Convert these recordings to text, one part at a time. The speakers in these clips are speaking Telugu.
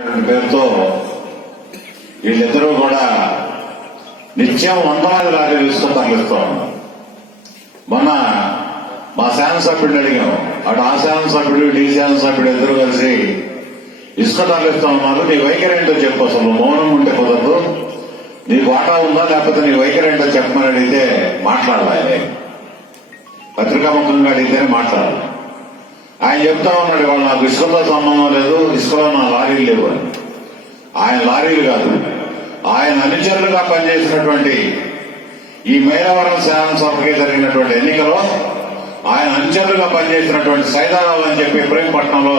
పేరుతో వీళ్ళిద్దరూ కూడా నిత్యం వందలాది లారీలు ఇసుక తరలిస్తూ ఉన్నాం మొన్న మా శాసనసభ్యుడిని అడిగాం. అటు ఆ శాసనసభ్యుడు డి శాసనసభ్యుడు ఇద్దరు కలిసి ఇసుక తరలిస్తూ ఉన్నారు. నీ వైఖరి ఏంటో చెప్పు అసలు. మౌనం ఉంటే కుదరదు. నీకు వాటా ఉందా? లేకపోతే నీ వైఖరి ఏంటో చెప్పమని అడిగితే మాట్లాడాలి. పత్రికాముఖంగా అడిగితేనే మాట్లాడాలి. ఆయన చెప్తా ఉన్నాడు ఇవాళ నాకు ఇసుకతో సంబంధం లేదు ఇసుకలో నా లారీలు లేవు అని. ఆయన లారీలు కాదు. ఆయన అనుచరులుగా పనిచేసినటువంటి ఈ మేలవరం శాసనసభకి జరిగినటువంటి ఎన్నికలో ఆయన అనుచరులుగా పనిచేసినటువంటి సైదారావు అని చెప్పి ఇబ్రహీంపట్నంలో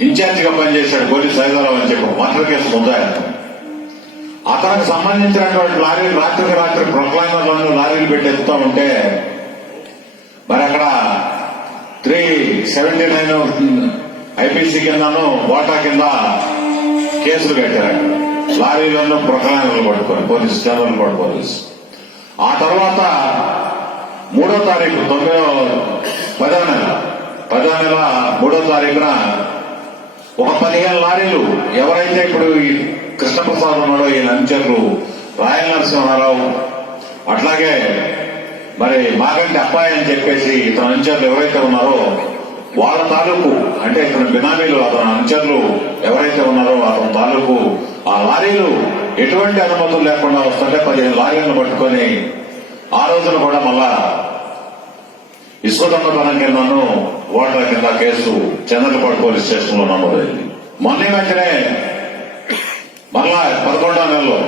ఇన్ఛార్జిగా పనిచేశాడు గోలి సైదారావు అని చెప్పి మర్డర్ కేసు ముద్దాయన అతనికి సంబంధించినటువంటి లారీలు రాత్రికి రాత్రి ప్రొక్లైనర్లను లారీలు పెట్టి ఎత్తుతా ఉంటే మరి అక్కడ త్రీ సెవెంటీ నైన్ ఐపీసీ కిందను వాటా కింద కేసులు కట్టారు. అక్కడ లారీలను ప్రొక్లైనర్లు పట్టుకొని పోలీసు చంద్రపాడు పోలీసు ఆ తర్వాత మూడో తారీఖు తొమ్మిదో పదో నెల పదో నెల మూడో తారీఖున ఒక పదిహేను లారీలు ఎవరైతే ఇప్పుడు ఈ కృష్ణప్రసాద్ ఉన్నాడో ఈ లంచర్లు రాయల నరసింహారావు అట్లాగే మరి మాకంటే అబ్బాయి అని చెప్పేసి ఇతని అనుచరులు ఎవరైతే ఉన్నారో వాళ్ళ తాలూకు అంటే ఇతను బినామీలు అతని అనుచరులు ఎవరైతే ఉన్నారో అతని తాలూకు ఆ లారీలు ఎటువంటి అనుమతులు లేకుండా వస్తుంటే పదిహేను లారీలను పట్టుకొని ఆ రోజున కూడా మళ్ళా ఇసుక దొంగతనం కిందను ఓటర్ కింద కేసు చంద్రపాడు పోలీస్ స్టేషన్లో నమోదైంది. మొన్న వెంటనే మళ్ళా పదకొండో నెలలో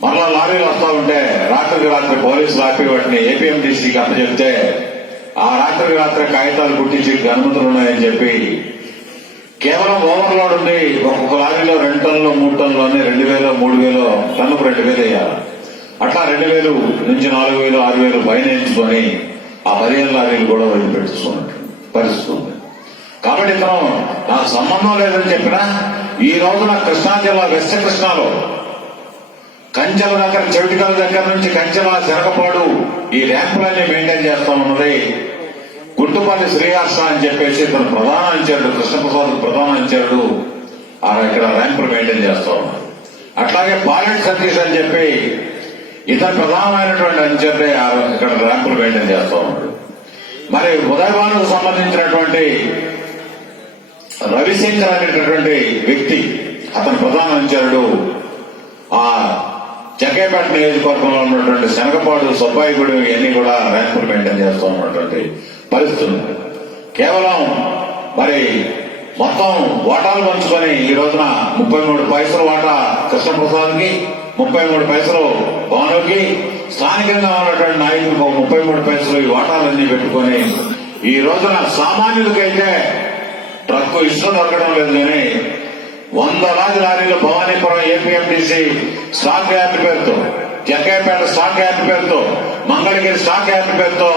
మరలా లారీలు వస్తా ఉంటే రాత్రికి రాత్రి పోలీసులు ఆపి వాటిని ఏపీఎండీసీకి అప్పచెప్తే ఆ రాత్రికి రాత్రి కాగితాలు కుట్టించి అనుమతులు ఉన్నాయని చెప్పి కేవలం ఓవర్లోడ్ ఉంది ఒక్కొక్క లారీలో రెండు టన్నులు మూడు టన్నులు అని రెండు వేలు మూడు వేలు టన్నుకు రెండు వేలు వేయాలి. అట్లా రెండు వేలు నుంచి నాలుగు వేలు ఆరు వేలు పైన ఎంచుకొని ఆ పదిహేను లారీలు కూడా వదిలిపెట్టుకున్నట్టు పరిస్థితి ఉంది కాబట్టి ఇతను నాకు సంబంధం లేదని చెప్పినా ఈ రోజున కృష్ణా జిల్లా వెస్ట్ కృష్ణాలో కంచెల దగ్గర చెవిటికల దగ్గర నుంచి కంచెల శనగపాడు ఈ ర్యాంపులన్నీ మెయింటైన్ చేస్తా ఉన్నది. గుంటుపల్లి శ్రీహాస అని చెప్పేసి తన ప్రధాన అంచారుడు కృష్ణప్రసాద్ ప్రధాన అంచారుడు ఆ ఇక్కడ ర్యాంపులు మెయింటైన్ చేస్తా ఉన్నారు అట్లాగే పాలెట్ సతీష్ అని చెప్పి ఇతను ప్రధానమైనటువంటి అంచర్డే ఆ ఇక్కడ ర్యాంపులు మెయింటైన్ చేస్తా ఉన్నాడు. మరి ఉదయభానుకు సంబంధించినటువంటి రవిశంకర్ అనేటటువంటి వ్యక్తి అతని ప్రధాన అంచరుడు ఆ జగ్గేపేట నియోజకవర్గంలో ఉన్నటువంటి శనగపాడు సుబ్బాయిగూడి ఇవన్నీ కూడా ర్యాంకులు మెయింటైన్ చేస్తూ ఉన్నటువంటి పరిస్థితులు. కేవలం మరి మొత్తం వాటాలు పంచుకొని ఈ రోజున ముప్పై మూడు పైసలు వాటా కృష్ణప్రసాద్కి ముప్పై మూడు పైసలు భానుకి స్థానికంగా ఉన్నటువంటి నాయకులకు ముప్పై మూడు పైసలు ఈ వాటాలన్నీ పెట్టుకొని ఈ రోజున సామాన్యులకైతే ట్రక్కు ఇష్టం దొరకడం లేదు కానీ వందలాది లారీలు భవానీపురం ఏపీఎండిసి స్టాక్ యార్డ్ పేరుతో జగ్గైపేట స్టాక్ యార్డ్ పేరుతో మంగళగిరి స్టాక్ యార్డ్ పేరుతో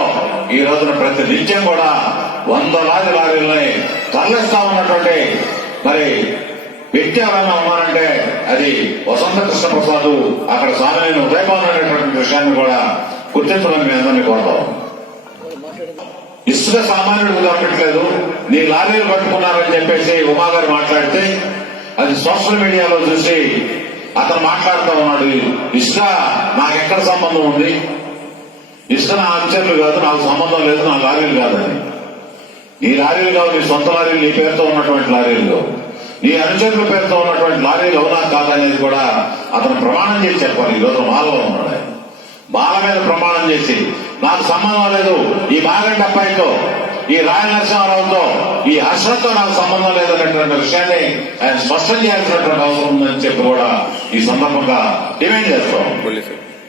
ఈ రోజున ప్రతి నిత్యం కూడా వందలాది లారీలని తరలిస్తా ఉన్నటువంటి మరి వ్యక్తి ఎవరన్నా ఉన్నారంటే అది వసంత కృష్ణ ప్రసాద్ అక్కడ సామాన్య ఉదయభవన్ అనేటువంటి విషయాన్ని కూడా గుర్తించడం మీ అందరినీ కోరుతాం. ఇసుక సామాన్యుడికి దొరకట్లేదు నీ లారీలు పట్టుకున్నారని చెప్పేసి ఉమాగారు మాట్లాడితే అది సోషల్ మీడియాలో చూసి అతను మాట్లాడుతూ ఉన్నాడు ఇష్ట నాకెక్కడ సంబంధం ఉంది? ఇష్ట నా అంచర్లు కాదు నాకు సంబంధం లేదు నా లారీలు కాదని. నీ లారీలు కావు నీ సొంత లారీలు నీ పేరుతో ఉన్నటువంటి లారీలు నీ అనుచరుల పేరుతో ఉన్నటువంటి లారీలు అవునా కాదనేది కూడా అతను ప్రమాణం చేసి చెప్పాలి. ఈ మాలో ఉన్నాడు బాల మీద ప్రమాణం చేసి నాకు సంబంధం లేదు ఈ బాగంటి అబ్బాయితో ఈ రాయ నరసింహారావుతో ఈ హర్షతో నాకు సంబంధం లేదనేటువంటి విషయాన్ని ఆయన స్పష్టం చేయాల్సినటువంటి అవసరం ఉందని చెప్పి కూడా ఈ సందర్భంగా డిమాండ్ చేస్తాం.